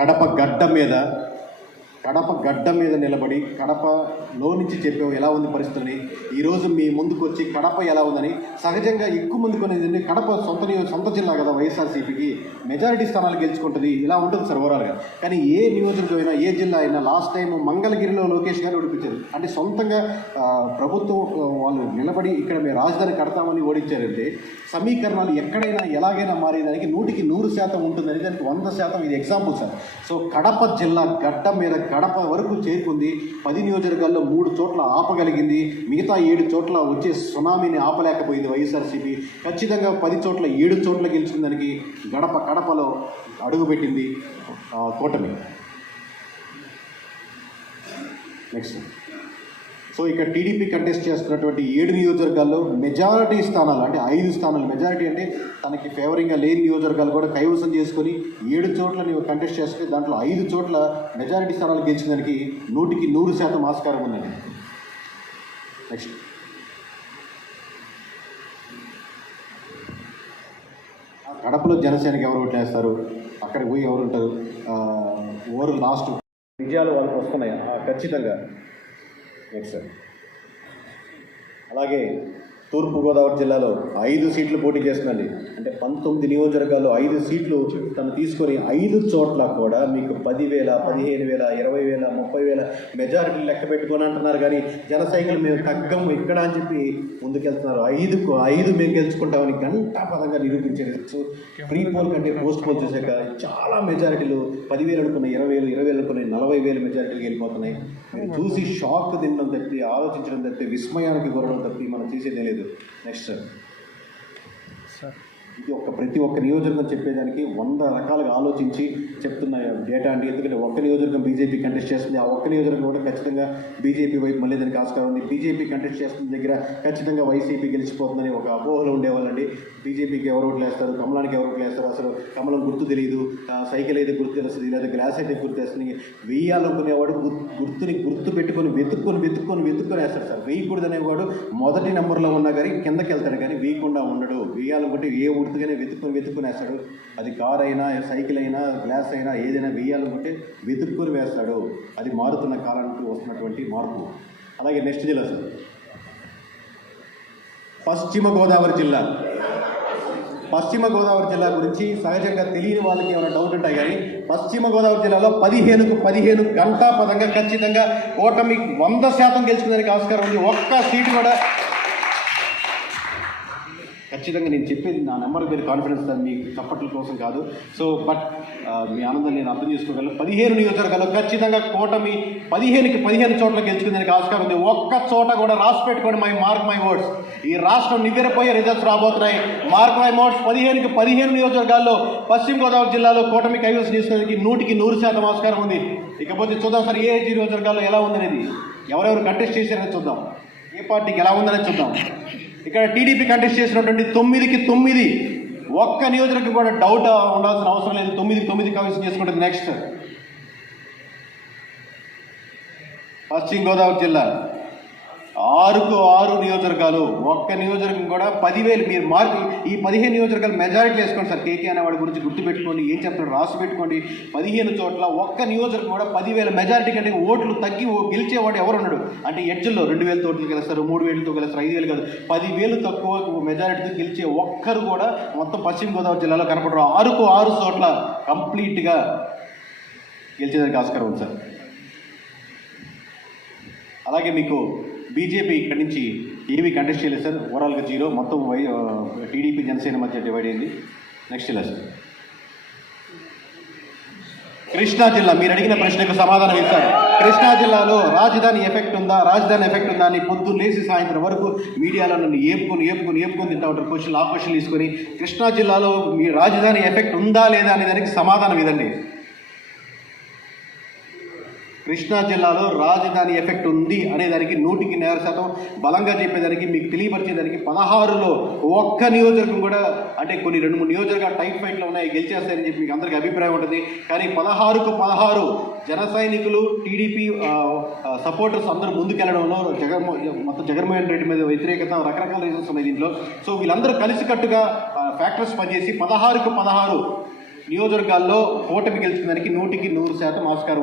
కడప గడ్డ మీద నిలబడి కడపలో నుంచి చెప్పావు ఎలా ఉంది పరిస్థితిని. ఈరోజు మీ ముందుకు వచ్చి కడప ఎలా ఉందని సహజంగా ఎక్కువ మంది కొనేది కడప సొంత జిల్లా కదా, వైఎస్ఆర్సీపీకి మెజారిటీ స్థానాలు గెలుచుకుంటుంది, ఇలా ఉంటుంది సార్ ఓవరాల్గా. కానీ ఏ నియోజకవర్గం అయినా ఏ జిల్లా అయినా లాస్ట్ టైం మంగళగిరిలో లోకేష్ గారు ఓడిపించారు. అంటే సొంతంగా ప్రభుత్వం వాళ్ళు నిలబడి ఇక్కడ మేము రాజధాని కడతామని ఓడించారంటే సమీకరణాలు ఎక్కడైనా ఎలాగైనా మారేదానికి 100% ఉంటుందని దానికి 100% ఇది ఎగ్జాంపుల్ సార్. సో కడప జిల్లా గడ్డ మీద కడప వరకు చేరుకుంది. 10 నియోజకవర్గాల్లో 3 చోట్ల ఆపగలిగింది. మిగతా 7 చోట్ల వచ్చే సునామీని ఆపలేకపోయింది వైఎస్ఆర్సీపీ. ఖచ్చితంగా 10 చోట్ల 7 చోట్ల గెలుచుకుందానికి కడపలో అడుగుపెట్టింది కూటమి. నెక్స్ట్, సో ఇక్కడ టీడీపీ కంటెస్ట్ చేస్తున్నటువంటి 7 నియోజకవర్గాల్లో మెజారిటీ స్థానాలు అంటే 5 స్థానాలు, మెజారిటీ అంటే తనకి ఫేవరింగ్గా లేని నియోజకవర్గాలు కూడా కైవసం చేసుకొని 7 చోట్ల నీవు కంటెస్ట్ చేస్తే దాంట్లో 5 చోట్ల మెజారిటీ స్థానాలు గెలిచిందానికి 100% ఆస్కారం ఉందండి. నెక్స్ట్, కడపలో జనసేనకి ఎవరు ఓట్లేస్తారు, అక్కడికి పోయి ఎవరు ఉంటారు, ఓవర్ లాస్ట్ విజయాలు వాళ్ళకి వస్తున్నాయి ఖచ్చితంగా. నెక్స్ట్ సార్, అలాగే తూర్పుగోదావరి జిల్లాలో 5 సీట్లు పోటీ చేస్తుందండి. అంటే 19 నియోజకవర్గాల్లో 5 సీట్లు తను తీసుకొని 5 చోట్ల కూడా మీకు 10,000, 15,000, 20,000, 30,000 మెజారిటీ లెక్క పెట్టుకొని అంటున్నారు. కానీ జన సైకిల్ మేము తగ్గం ఇక్కడ అని చెప్పి ముందుకెళ్తున్నారు. 5 మేము గెలుచుకుంటామని గంటాపదంగా నిరూపించారు. సో ప్రీ పోల్ కంటే పోస్ట్ పోల్ చూసాక చాలా మెజారిటీలు 10,000 అనుకున్నాయి, 20,000, 20,000 అనుకున్నాయి, 40,000 మెజారిటీలు వెళ్ళిపోతున్నాయి. మీరు చూసి షాక్ తినడం తప్పి, ఆలోచించడం తప్పి, విస్మయానికి గురడం తప్పి మనం చేసేదే లేదు. నెక్స్ట్ సార్, ఇది ప్రతి ఒక్క నియోజకవర్గం చెప్పేదానికి 100 రకాలుగా ఆలోచించి చెప్తున్న డేటా అండి. ఎందుకంటే ఒక్క నియోజకవర్గం బీజేపీ కంటెస్ట్ చేస్తుంది, ఆ ఒక్క నియోజకవర్గం కూడా ఖచ్చితంగా బీజేపీ వైపు మళ్ళీ దానికి ఆస్కారం ఉంది. బీజేపీ కంటెస్ట్ చేస్తున్న దగ్గర ఖచ్చితంగా వైసీపీ గెలిచిపోతుందని ఒక అపోహలో ఉండేవాళ్ళండి. బీజేపీకి ఎవరు ఓట్లు వేస్తారు, కమలానికి ఎవరు ఓట్లు వేస్తారు, అసలు కమలం గుర్తు తెలియదు, సైకిల్ అయితే గుర్తు తెలుస్తుంది, లేదా గ్లాస్ అయితే గుర్తు వేస్తుంది. వేయాలనుకునేవాడు గుర్తుని గుర్తు పెట్టుకొని వెతుక్కొని వేస్తాడు సార్. వేయకూడదు అనేవాడు మొదటి నెంబర్లో ఉన్నా కానీ కిందకి వెళ్తాడు, కానీ వేయకుండా ఉండడు. వేయాలనుకుంటే ఏ ఉడుతుగానే వెతుక్కొని వేస్తాడు. అది కార్ అయినా, సైకిల్ అయినా, గ్లాస్ అయినా, ఏదైనా వేయాలనుకుంటే వెతుక్కొని వేస్తాడు. అది మారుతున్న కాలానికి వస్తున్నటువంటి మార్పు. అలాగే నెక్స్ట్ జిల్లా సార్, పశ్చిమ గోదావరి జిల్లా గురించి సహజంగా తెలియని వాళ్ళకి ఏమైనా డౌట్ ఉంటాయి. కానీ పశ్చిమ గోదావరి జిల్లాలో 15కు 15 గంటాపదంగా ఖచ్చితంగా ఓటమి 100% గెలుచుకోవడానికి ఆస్కారం ఉంది. ఒక్క సీటు కూడా ఖచ్చితంగా నేను చెప్పేది నా నెంబర్ మీద కాన్ఫిడెన్స్ సార్, మీ చప్పట్ల కోసం కాదు. సో బట్ మీ ఆనందం నేను అర్థం చేసుకోగలను. 15 నియోజకవర్గాల్లో ఖచ్చితంగా కూటమి 15కి 15 చోట్ల గెలుచుకునేందుకు ఆస్కారం ఉంది. ఒక్క చోట కూడా రాసి పెట్టుకోండి, మార్క్ మై వర్డ్స్. ఈ రాష్ట్రం నివ్వెరపోయే రిజల్ట్స్ రాబోతున్నాయి. మార్క్ మై వర్డ్స్, 15కి 15 నియోజకవర్గాల్లో పశ్చిమ గోదావరి జిల్లాలో కూటమి కైవసం చేసుకునేందుకు 100% ఆస్కారం ఉంది. ఇకపోతే చూద్దాం సార్ ఏ నియోజకవర్గాల్లో ఎలా ఉందనేది, ఎవరెవరు కంటెస్ట్ చేశారని చూద్దాం, ఏ పార్టీకి ఎలా ఉందనేది చూద్దాం. ఇక్కడ టీడీపీ కంటెస్ట్ చేసినటువంటి 9కి 9 ఒక్క నియోజకవర్గం కూడా డౌట్ ఉండాల్సిన అవసరం లేదు. 9కి 9 కైవసం చేసుకుంటుంది. నెక్స్ట్, పశ్చిమ గోదావరి జిల్లా 6కు 6 నియోజకవర్గాలు, ఒక్క నియోజకవర్గం కూడా 10,000. మీరు మార్క్ ఈ 15 నియోజకవర్గాలు మెజారిటీ వేసుకోండి సార్. కేకే అనే వాడి గురించి గుర్తుపెట్టుకోండి, ఏం చెప్తాడు రాసి పెట్టుకోండి. 15 చోట్ల ఒక్క నియోజకవర్గం కూడా 10,000 మెజారిటీ కంటే ఓట్లు తగ్గి గెలిచేవాడు ఎవరు ఉన్నాడు అంటే ఎడ్జ్లో 2,000 తోట్లు గెలుస్తారు, 3,000తో గెలుస్తారు, 5,000 కాదు, 10,000 తక్కువ మెజారిటీతో గెలిచే ఒక్కరు కూడా మొత్తం పశ్చిమ గోదావరి జిల్లాలో కనపడరు. 6కు 6 చోట్ల కంప్లీట్గా గెలిచేదానికి ఆస్కారం ఉంది సార్. అలాగే మీకు బీజేపీ ఇక్కడి నుంచి ఏమీ కంటెస్ట్ చేయలేదు సార్, ఓవరాల్గా 0. మొత్తం టీడీపీ జనసేన మధ్య డివైడ్ అయింది. నెక్స్ట్ జిల్లా సార్, కృష్ణా జిల్లా. మీరు అడిగిన ప్రశ్నకు సమాధానం ఇస్తారు. కృష్ణా జిల్లాలో రాజధాని ఎఫెక్ట్ ఉందా అని పొద్దున్న లేచి సాయంత్రం వరకు మీడియాలో నన్ను ఏపుకొని తింటా ఉంటారు. క్వశ్చన్ ఆ క్వశ్చన్ తీసుకొని కృష్ణా జిల్లాలో మీ రాజధాని ఎఫెక్ట్ ఉందా లేదా అనే దానికి సమాధానం ఇదండి. కృష్ణా జిల్లాలో రాజధాని ఎఫెక్ట్ ఉంది అనేదానికి 100% బలంగా చెప్పేదానికి, మీకు తెలియపరిచేదానికి 16లో ఒక్క నియోజకవర్గం కూడా, అంటే కొన్ని 2-3 నియోజకవర్గాలు టైప్ ఫైట్లో ఉన్నాయి, గెలిచేస్తాయని చెప్పి మీకు అందరికీ అభిప్రాయం ఉంటుంది. కానీ 16కు 16 జన సైనికులు, టీడీపీ సపోర్టర్స్ అందరూ ముందుకెళ్లడంలో జగన్మోహన్ రెడ్డి మీద వ్యతిరేకత, రకరకాల రీజన్స్ ఉన్నాయి దీంట్లో. సో వీళ్ళందరూ కలిసికట్టుగా ఫ్యాక్టర్స్ పనిచేసి 16కు 16 నియోజకవర్గాల్లో కూటమి గెలుచుకునేదానికి 100% ఆస్కారం